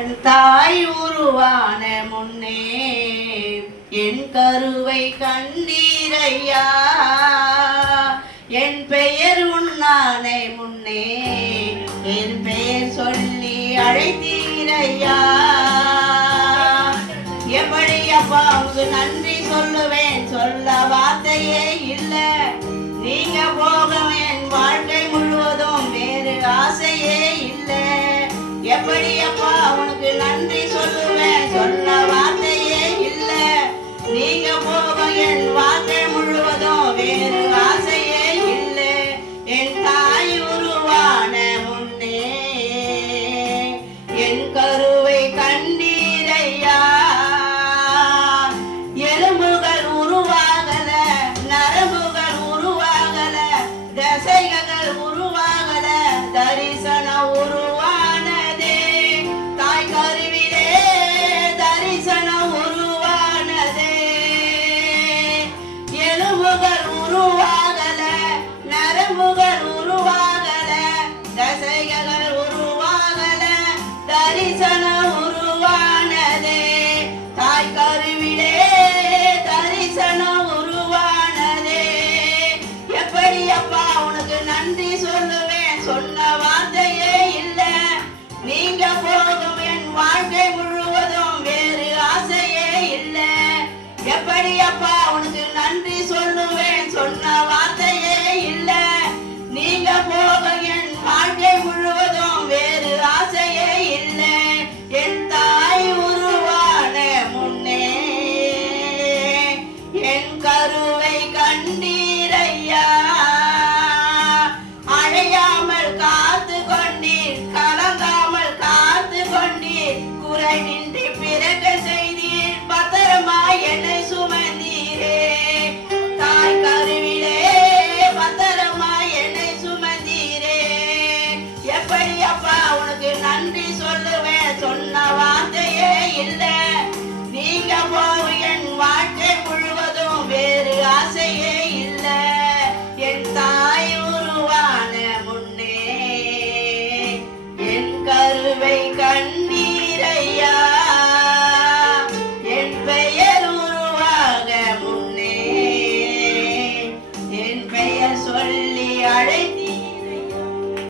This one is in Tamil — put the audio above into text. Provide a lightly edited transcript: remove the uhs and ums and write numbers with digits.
என் தாய் உருவான முன்னே என் கருவை கண்டீரையா, என் பெயர் உண்ணானே முன்னே என் பெயர் சொல்லி அழைத்தீரையா. எப்படி அப்பா உனக்கு நன்றி சொல்லுவேன், சொல்ல வார்த்தையே இல்லை. நீங்க போக என் வாழ்க்கை முழுவதும் வேறு ஆசையே இல்லை. எப்படி அப்பா உனக்கு நன்றி சொல்லுவேன், சொல்ல வார்த்தையே இல்லை. நீங்க போக என் வாழ்க்கை முழுவதும் வேறு ஆசையே இல்லை. என் தாய் உருவான முன்னே என் கருவை கண்டீரையா. எலும்புகள் உருவாகல, நரம்புகள் உருவாகல, தசைகள் உருவாகல, தரிசனம் உருவானதே. தாய் கருவிலே தரிசனம் உருவானதே. எலும்புகள் உருவாகல, நரம்புகள் உருவாகல, தசைகள் உருவாகல, தரிசனம் உருவானதே. தாய் கருவிலே தரிசனம் உருவானதே. எப்படி அப்பா உனக்கு நன்றி சொல்லுவேன், சொன்ன வார்த்தையே இல்லை. நீங்க போகும் என் வாழ்க்கை முழுவதும் வேறு ஆசையே இல்லை. எப்படி அப்பா உனக்கு நன்றி சொல்லுவேன், சொன்ன வார்த்தையே இல்லை. நீங்க போக என் வாழ்க்கை முழுவதும் வேறு ஆசையே இல்லை. என் தாய் உருவான முன்னே என் கருவை கண்டீரையா. அழையாமல் காத்து கொண்டீர், கலங்காமல் காத்து கொண்டீர், குறை